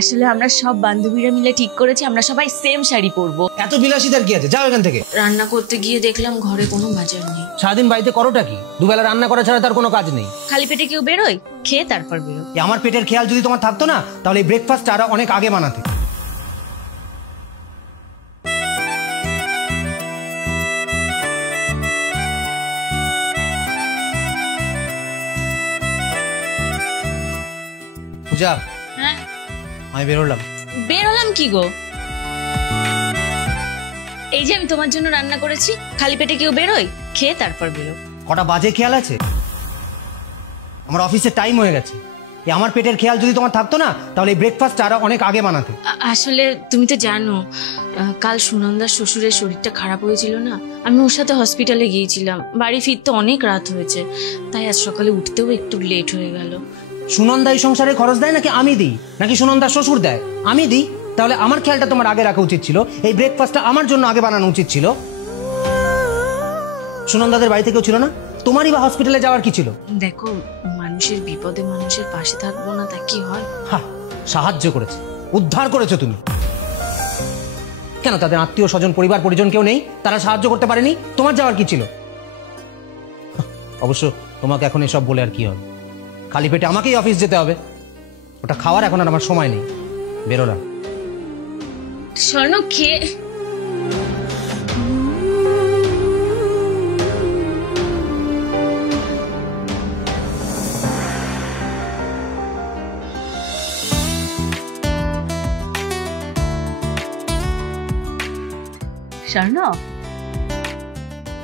আসলে আমরা সব বান্ধবীরা মিলে ঠিক করেছি আমরা সবাই সেম শাড়ি পরবো। এত বিলাসিতার কি আছে? যাও এখান থেকে। রান্না করতে গিয়ে দেখলাম ঘরে কোনো বাজার নেই। সারাদিন বাড়িতে করোটা কি? দুবেলা রান্না করা ছাড়া তার কোনো কাজ নেই। খালি পেটে কেউ বেরোয়? খেয়ে তারপর বেরো। আমার পেটের খেয়াল যদি তোমার থাকতো না তাহলে এই ব্রেকফাস্ট আরো অনেক আগে বানাতে। পূজা, হ্যাঁ আমি বেরোলাম। বেরোলাম কি গো? এই যে আমি তোমার জন্য রান্না করেছি, খালি পেটে কেউ বেরোয়? খেয়ে তারপর বেরো। কটা বাজে খেয়াল আছে? আমার অফিসের টাইম হয়ে গেছে। আমার পেটের খেয়াল যদি তোমার থাকতো না তাহলে এই ব্রেকফাস্ট আরো অনেক আগে বানাতে। আসলে তুমি তো জানো কাল সুনন্দার শ্বশুরের শরীরটা খারাপ হয়েছিল না, আমি ওর সাথে হসপিটালে গিয়েছিলাম। বাড়ি ফিরতে অনেক রাত হয়েছে, তাই আজ সকালে উঠতেও একটু লেট হয়ে গেল। সুনন্দা এই সংসারে খরচ দেয় নাকি আমি দিই? নাকি সুনন্দার শ্বশুর দেয়? আমি দিই। তাহলে আমার খেয়ালটা তোমার আগে রাখা উচিত ছিল। এই ব্রেকফাস্টটা আমার জন্য আগে বানানো উচিত ছিল। সুনন্দাদের বাড়ি থেকেও ছিল না, তোমারই বা হসপিটালে যাওয়ার কি ছিল? দেখো, মানুষের বিপদে মানুষের পাশে থাকবো না তা কি হয়? হ্যাঁ, সাহায্য করেছে, উদ্ধার করেছো তুমি। কেন তাদের আত্মীয় স্বজন পরিবার পরিজন কেউ নেই? তারা সাহায্য করতে পারেনি? তোমার যাওয়ার কি ছিল? অবশ্য তোমাকে এখন এসব বলে আর কি হবে? খালি পেটে আমাকেই অফিস যেতে হবে। ওটা খাওয়ার এখন আর আমার সময় নেই। বেরোলাম। স্বর্ণ খেয়ে স্বর্ণ,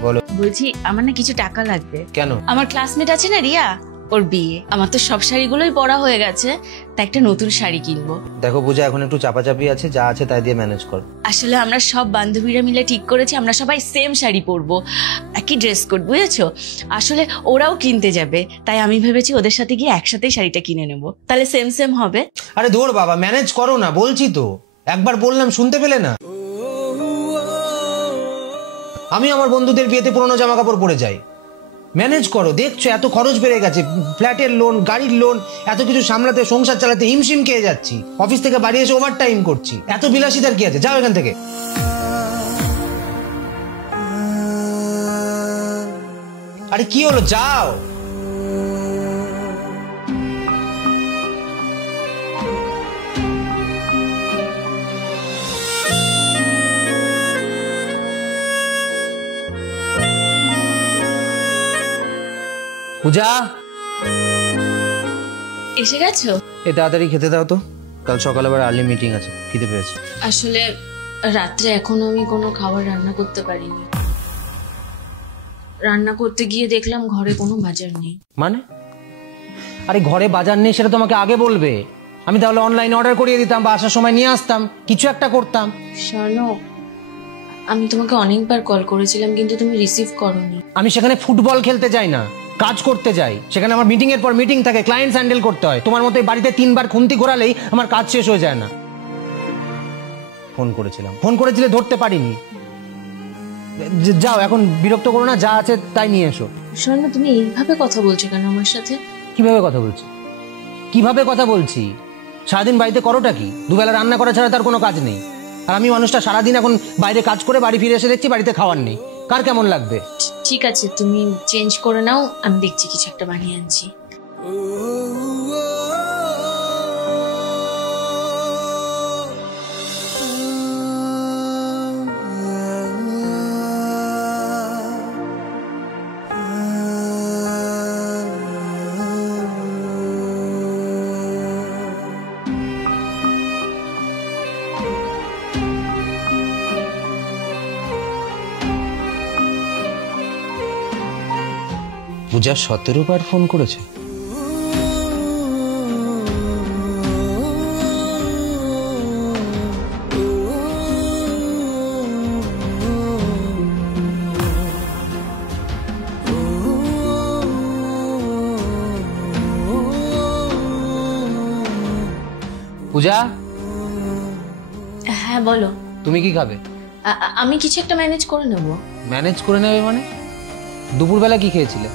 বলো। বলছি আমার না কিছু টাকা লাগবে। কেন? আমার ক্লাসমেট আছে না রিয়া, ওর বিয়ে। আমার তো সব শাড়িগুলোই পরা হয়ে গেছে, তাই একটা নতুন শাড়ি কিনবো। দেখো পূজা, এখন একটু চাপাচাপি আছে, যা আছে তাই দিয়ে ম্যানেজ কর। আসলে আমরা সব বান্ধবীরা মিলে ঠিক করেছি আমরা সবাই সেম শাড়ি পরবো, একই ড্রেস কোড, বুঝেছো? আসলে ওরাও কিনতে যাবে, তাই আমি ভেবেছি ওদের সাথে গিয়ে একসাথেই শাড়িটা কিনে নেবো, তাহলে সেম সেম হবে। আরে ধর বাবা, ম্যানেজ করো না, বলছি তো। একবার বললাম, শুনতে পেলে না? আমি আমার বন্ধুদের বিয়েতে পুরোনো জামা কাপড় পরে যাই। ম্যানেজ করো। দেখছো এত খরচ বেড়ে গেছে, ফ্ল্যাটের লোন, গাড়ির লোন, এত কিছু সামলাতে, সংসার চালাতে হিমশিম খেয়ে যাচ্ছি। অফিস থেকে বাড়ি এসে ওভার টাইম করছি। এত বিলাসিতার কি আছে? যাও এখান থেকে। আরে কি হলো? যাও। পূজা, এসে গেছো? এ তাড়াতাড়ি খেতে দাও তো, কাল সকালে আবার আর্লি মিটিং আছে। খিদে পেয়েছে। আসলে রাত্রে এখনো আমি কোনো খাবার রান্না করতে পারিনি। রান্না করতে গিয়ে দেখলাম ঘরে কোনো বাজার নেই। মানে? আরে ঘরে বাজার নেই সেটা তোমাকে আগে বলবে। আমি তাহলে অনলাইন অর্ডার করিয়ে দিতাম বা আসার সময় নিয়ে আসতাম, কিছু একটা করতাম। স্বর্ণ, আমি তোমাকে অনেকবার কল করেছিলাম কিন্তু তুমি রিসিভ করোনি। আমি সেখানে ফুটবল খেলতে যাই না, কাজ করতে যাই। সেখানে আমার মিটিং এর পর মিটিং থাকে, ক্লায়েন্টস হ্যান্ডেল করতে হয়। তোমার মতো বাড়িতে 3 বার খুন্তি ঘোরালেই আমার কাজ শেষ হয়ে যায় না। ফোন করেছিলাম, ফোন করেছিলে, ধরতে পারিনি। যাও, এখন বিরক্ত করো না, যা আছে তাই নিয়ে এসো। স্বর্ণ, তুমি এইভাবে কথা বলছো কেন আমার সাথে? কিভাবে কথা বলছি? কিভাবে কথা বলছি? সারাদিন বাড়িতে করোটা কি? দুবেলা রান্না করা ছাড়া তার কোনো কাজ নেই। আর আমি মানুষটা সারাদিন এখন বাইরে কাজ করে বাড়ি ফিরে এসে দেখছি বাড়িতে খাওয়ার নেই। কার কেমন লাগবে? ঠিক আছে, তুমি চেঞ্জ করে নাও, আমি দেখছি কিছু একটা বানিয়ে আনছি। পূজা 17 বার ফোন করেছে। পূজা, হ্যাঁ বলো। তুমি কি খাবে? আমি কিছু একটা ম্যানেজ করে নেব। ম্যানেজ করে নেবে মানে? দুপুরবেলা কি খেয়েছিলে?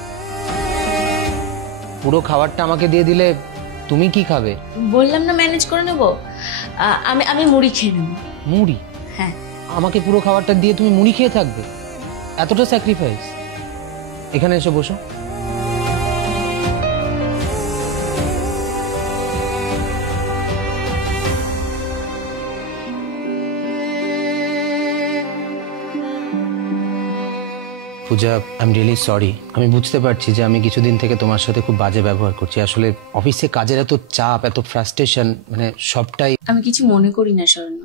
পুরো খাবারটা আমাকে দিয়ে দিলে তুমি কি খাবে? বললাম না ম্যানেজ করে নেব। আমি আমি মুড়ি খেয়ে নেব। মুড়ি? হ্যাঁ। আমাকে পুরো খাবারটা দিয়ে তুমি মুড়ি খেয়ে থাকবে? এতটা স্যাক্রিফাইস? এখানে এসে বসো। পূজা, আই এম রিয়েলি সরি। আমি বুঝতে পারছি যে আমি কিছুদিন থেকে তোমার সাথে খুব বাজে ব্যবহার করছি। আসলে অফিসে কাজের এত চাপ, এত ফ্রাস্ট্রেশন, মানে সবটাই। আমি কিছু মনে করি না স্বর্ণ,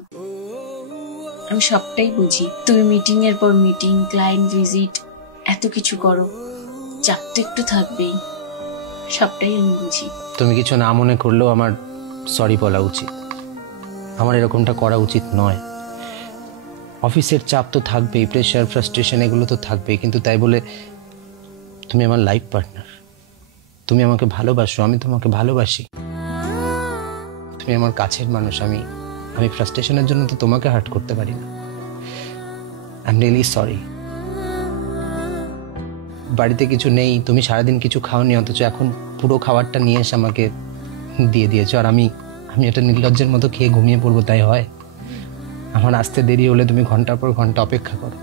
আমি সবটাই বুঝি। তুমি মিটিং এর পর মিটিং, ক্লায়েন্ট ভিজিট, এত কিছু করো, চাপ তো একটু থাকবেই, সবটাই আমি বুঝি। তুমি কিছু না মনে করলেও আমার সরি বলা উচিত। আমার এরকমটা করা উচিত নয়। অফিসের চাপ তো থাকবেই, প্রেশার, ফ্রাস্ট্রেশন এগুলো তো থাকবেই, কিন্তু তাই বলে তুমি আমার লাইফ পার্টনার। তুমি আমাকে ভালোবাসো, আমি তোমাকে ভালোবাসি। তুমি আমার কাছের মানুষ। আমি ফ্রাস্ট্রেশনের জন্য তো তোমাকে হার্ট করতে পারি না। I am really sorry. বাড়িতে কিছু নেই, তুমি সারাদিন কিছু খাওনি, অথচ এখন পুরো খাবারটা নিয়ে এসে আমাকে দিয়ে দিয়েছো। আর আমি এটা নির্লজ্জের মতো খেয়ে ঘুমিয়ে পড়বো, তাই হয়? আমার আসতে দেরি হলে তুমি ঘন্টার পর ঘন্টা অপেক্ষা করো।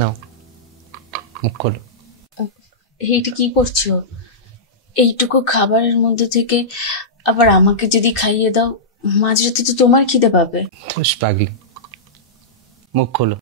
নাও, মুখ খোলো। এইটা কি করছো? এইটুকু খাবারের মধ্যে থেকে আবার আমাকে যদি খাইয়ে দাও, মাঝরাতে তো তোমার খিদে পাবে। পাগলি, মুখ খোলো।